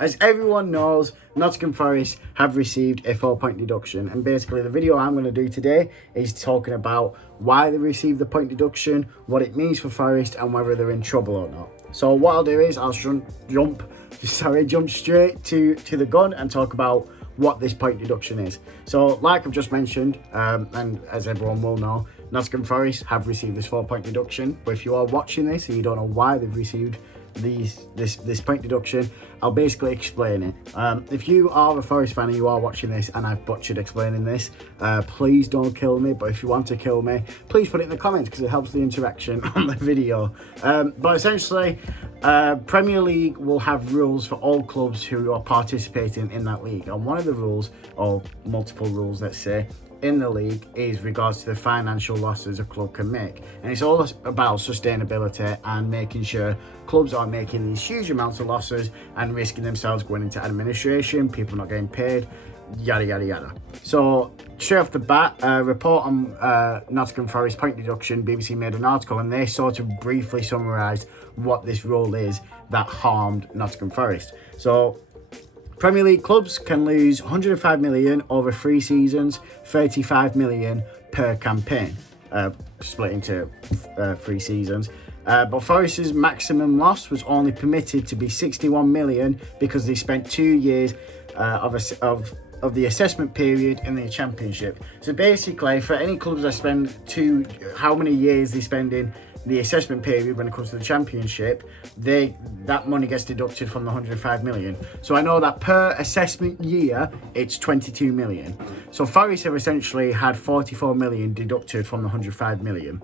As everyone knows, Nottingham Forest have received a 4-point deduction, and basically the video I'm going to do today is talking about why they received the point deduction, what it means for Forest, and whether they're in trouble or not. So what I'll do is I'll jump straight to the gun and talk about what this point deduction is. So like I've just mentioned, and as everyone will know, Nottingham Forest have received this 4-point deduction. But if you are watching this and you don't know why they've received this point deduction, I'll basically explain it. If you are a Forest fan and you are watching this and I've butchered explaining this, please don't kill me, but if you want to kill me, please put it in the comments because it helps the interaction on the video. But essentially, Premier League will have rules for all clubs who are participating in that league, and one of the rules, or multiple rules let's say, in the league is regards to the financial losses a club can make, and it's all about sustainability and making sure clubs aren't making these huge amounts of losses and risking themselves going into administration, people not getting paid, yada yada yada. So straight off the bat, a report on Nottingham Forest point deduction, BBC made an article and they sort of briefly summarised what this rule is that harmed Nottingham Forest. So Premier League clubs can lose 105 million over 3 seasons, 35 million per campaign, split into 3 seasons. But Forest's maximum loss was only permitted to be 61 million because they spent 2 years of the assessment period in the Championship. So basically, for any clubs that spend how many years they spend in the assessment period when it comes to the Championship, that money gets deducted from the 105 million. So I know that per assessment year, it's 22 million. So Forest have essentially had 44 million deducted from the 105 million.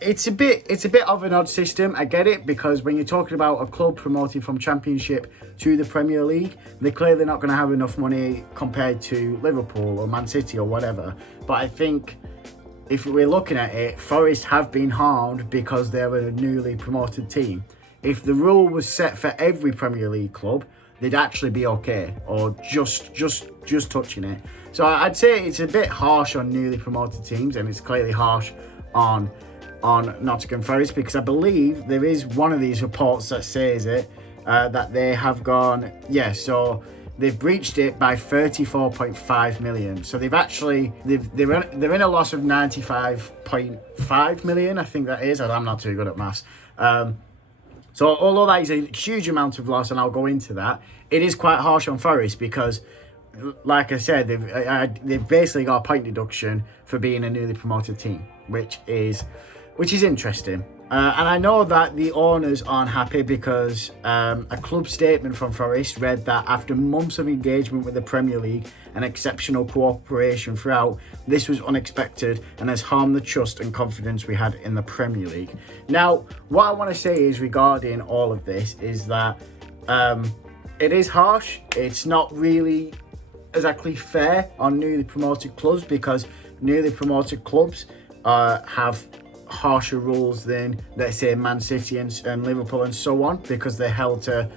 It's a bit of an odd system. I get it, because when you're talking about a club promoting from Championship to the Premier League, they're clearly not going to have enough money compared to Liverpool or Man City or whatever. But I think if we're looking at it, Forest have been harmed because they're a newly promoted team. If the rule was set for every Premier League club, they'd actually be okay, or just touching it. So I'd say it's a bit harsh on newly promoted teams, and it's clearly harsh on Nottingham Forest, because I believe there is one of these reports that says it, that they have gone, so they've breached it by 34.5 million. So they're in a loss of 95.5 million, I think that is. I'm not too good at maths. So although that is a huge amount of loss, and I'll go into that, it is quite harsh on Forest because, like I said, they've basically got a point deduction for being a newly promoted team, which is interesting. And I know that the owners aren't happy because a club statement from Forest read that after months of engagement with the Premier League and exceptional cooperation throughout, this was unexpected and has harmed the trust and confidence we had in the Premier League. Now, what I want to say is regarding all of this is that it is harsh. It's not really exactly fair on newly promoted clubs, because newly promoted clubs have harsher rules than, let's say, Man City and Liverpool and so on, because they're held to,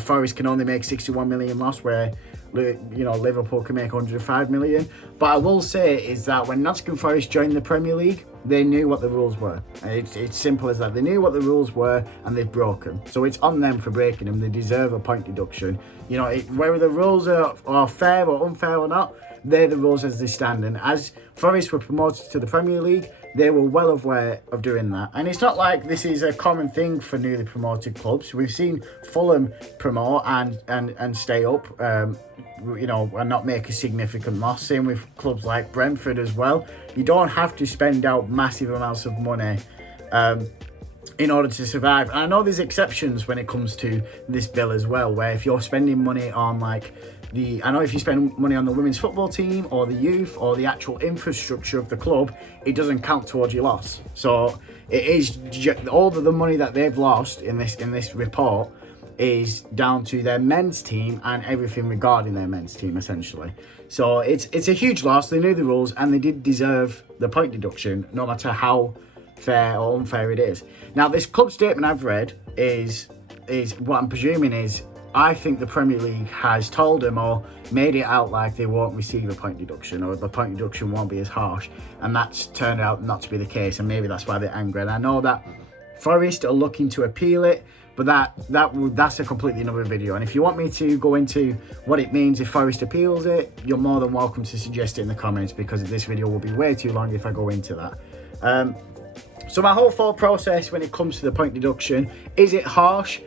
Forest can only make 61 million loss, where Liverpool can make 105 million. But I will say is that when Nottingham Forest joined the Premier League, they knew what the rules were. It's simple as that. They knew what the rules were and they've broken. So it's on them for breaking them. They deserve a point deduction. Whether the rules are fair or unfair or not, they're the rules as they stand. And as Forest were promoted to the Premier League, they were well aware of doing that. And it's not like this is a common thing for newly promoted clubs. We've seen Fulham promote and stay up, and not make a significant loss. Same with clubs like Brentford as well. You don't have to spend out massive amounts of money in order to survive. And I know there's exceptions when it comes to this bill as well, where if you're spending money on if you spend money on the women's football team or the youth or the actual infrastructure of the club, it doesn't count towards your loss. So it is all of the money that they've lost in this report is down to their men's team and everything regarding their men's team, essentially. So it's a huge loss. They knew the rules and they did deserve the point deduction, no matter how fair or unfair it is. Now, this club statement I've read is what I'm presuming is, I think the Premier League has told them or made it out like they won't receive a point deduction, or the point deduction won't be as harsh, and that's turned out not to be the case, and maybe that's why they're angry. And I know that Forest are looking to appeal it, But that's a completely another video. And if you want me to go into what it means if Forest appeals it, you're more than welcome to suggest it in the comments, because this video will be way too long if I go into that. So my whole thought process when it comes to the point deduction, is it harsh?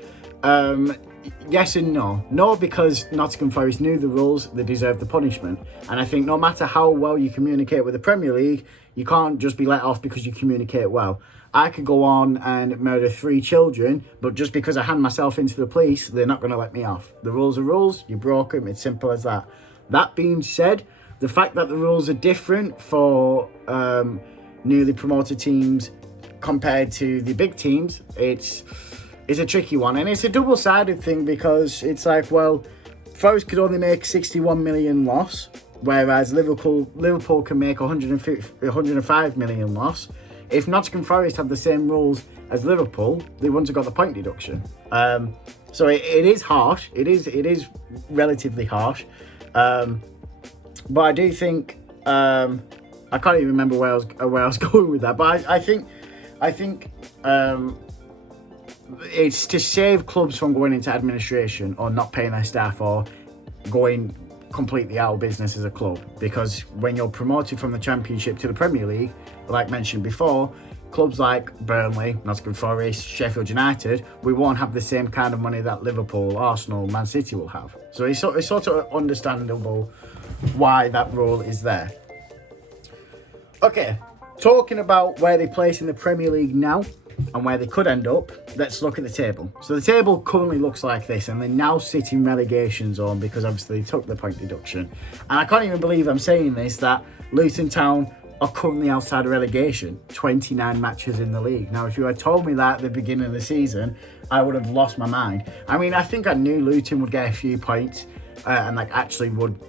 Yes and no. No, because Nottingham Forest knew the rules, they deserved the punishment. And I think no matter how well you communicate with the Premier League, you can't just be let off because you communicate well. I could go on and murder 3 children, but just because I hand myself into the police, they're not going to let me off. The rules are rules, you broke them, it's simple as that. That being said, the fact that the rules are different for newly promoted teams compared to the big teams, it's a tricky one, and it's a double-sided thing, because it's like, well, Forest could only make 61 million loss, whereas Liverpool can make 105 million loss. If Nottingham Forest had the same rules as Liverpool, they wouldn't have got the point deduction. So it is harsh. It is relatively harsh, but I do think I can't even remember where I was going with that. But I think. It's to save clubs from going into administration or not paying their staff or going completely out of business as a club. Because when you're promoted from the Championship to the Premier League, like mentioned before, clubs like Burnley, Nottingham Forest, Sheffield United, we won't have the same kind of money that Liverpool, Arsenal, Man City will have. So it's sort of understandable why that rule is there. Okay, talking about where they place in the Premier League now and where they could end up, let's look at the table. So the table currently looks like this, and they now sit in relegation zone because obviously they took the point deduction. And I can't even believe I'm saying this, that Luton Town are currently outside of relegation, 29 matches in the league. Now, if you had told me that at the beginning of the season, I would have lost my mind. I mean, I think I knew Luton would get a few points and like actually would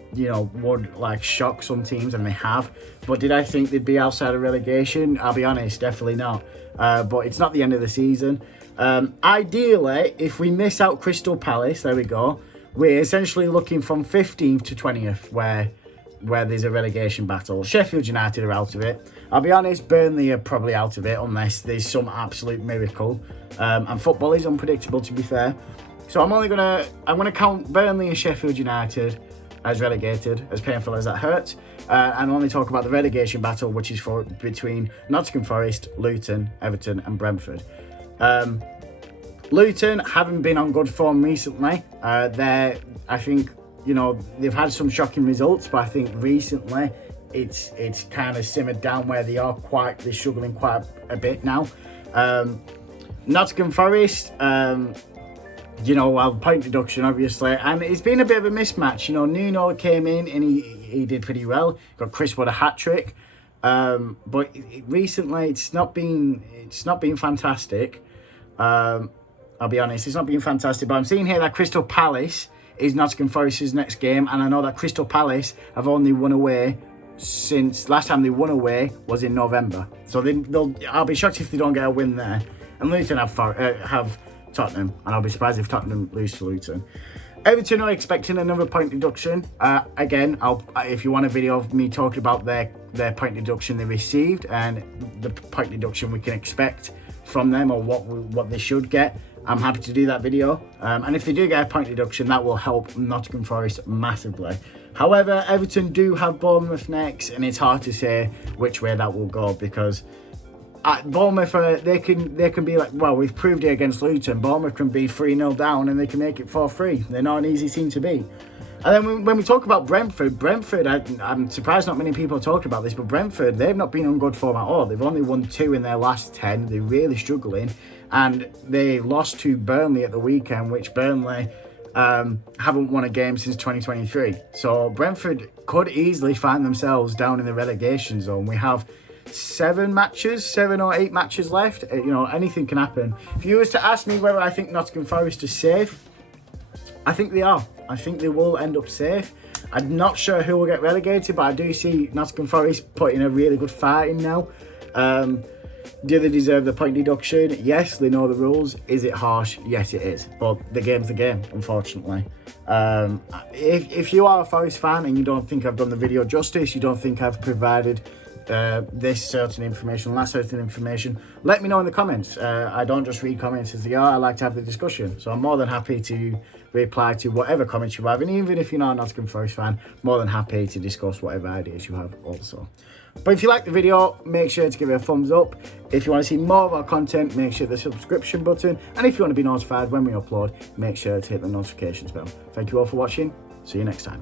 like shock some teams, and they have. But did I think they'd be outside of relegation? I'll be honest, definitely not. But it's not the end of the season. Ideally, if we miss out Crystal Palace, there we go, we're essentially looking from 15th to 20th where there's a relegation battle. Sheffield United are out of it. I'll be honest, Burnley are probably out of it unless there's some absolute miracle. And football is unpredictable, to be fair. So I'm gonna count Burnley and Sheffield United as relegated, as painful as that hurts, and only talk about the relegation battle, which is between Nottingham Forest, Luton, Everton and Brentford. Luton haven't been on good form recently. I think, they've had some shocking results, but I think recently it's kind of simmered down where they're struggling quite a bit now. Nottingham Forest, point deduction, obviously, and it's been a bit of a mismatch. Nuno came in and he did pretty well. Got Chris Wood a hat-trick, but recently it's not been fantastic. I'll be honest, it's not been fantastic. But I'm seeing here that Crystal Palace is Nottingham Forest's next game, and I know that Crystal Palace have only won away since last time they won away was in November. So I'll be shocked if they don't get a win there. And Luton have Tottenham, and I'll be surprised if Tottenham lose to Luton. Everton are expecting another point deduction. Again, if you want a video of me talking about their point deduction they received and the point deduction we can expect from them, or what they should get, I'm happy to do that video. And if they do get a point deduction, that will help Nottingham Forest massively. However, Everton do have Bournemouth next, and it's hard to say which way that will go, because Bournemouth, they can be like, well, we've proved it against Luton. Bournemouth can be 3-0 down and they can make it 4-3. They're not an easy team to beat. And then when we talk about Brentford, I'm surprised not many people are talking about this, but Brentford, they've not been on good form at all. They've only won 2 in their last 10. They're really struggling. And they lost to Burnley at the weekend, which Burnley haven't won a game since 2023. So Brentford could easily find themselves down in the relegation zone. We have 7 or 8 matches left. Anything can happen. If you was to ask me whether I think Nottingham Forest is safe, I think they are. I think they will end up safe. I'm not sure who will get relegated, but I do see Nottingham Forest putting a really good fight in now. Do they deserve the point deduction? Yes, they know the rules. Is it harsh? Yes, it is. But the game's the game, unfortunately. If you are a Forest fan and you don't think I've done the video justice, you don't think I've provided this certain information, that certain information, let me know in the comments. I don't just read comments as they are, I like to have the discussion. So I'm more than happy to reply to whatever comments you have. And even if you're not a Nottingham Forest fan, more than happy to discuss whatever ideas you have also. But if you like the video, make sure to give it a thumbs up. If you want to see more of our content, make sure the subscription button. And if you want to be notified when we upload, make sure to hit the notifications bell. Thank you all for watching. See you next time.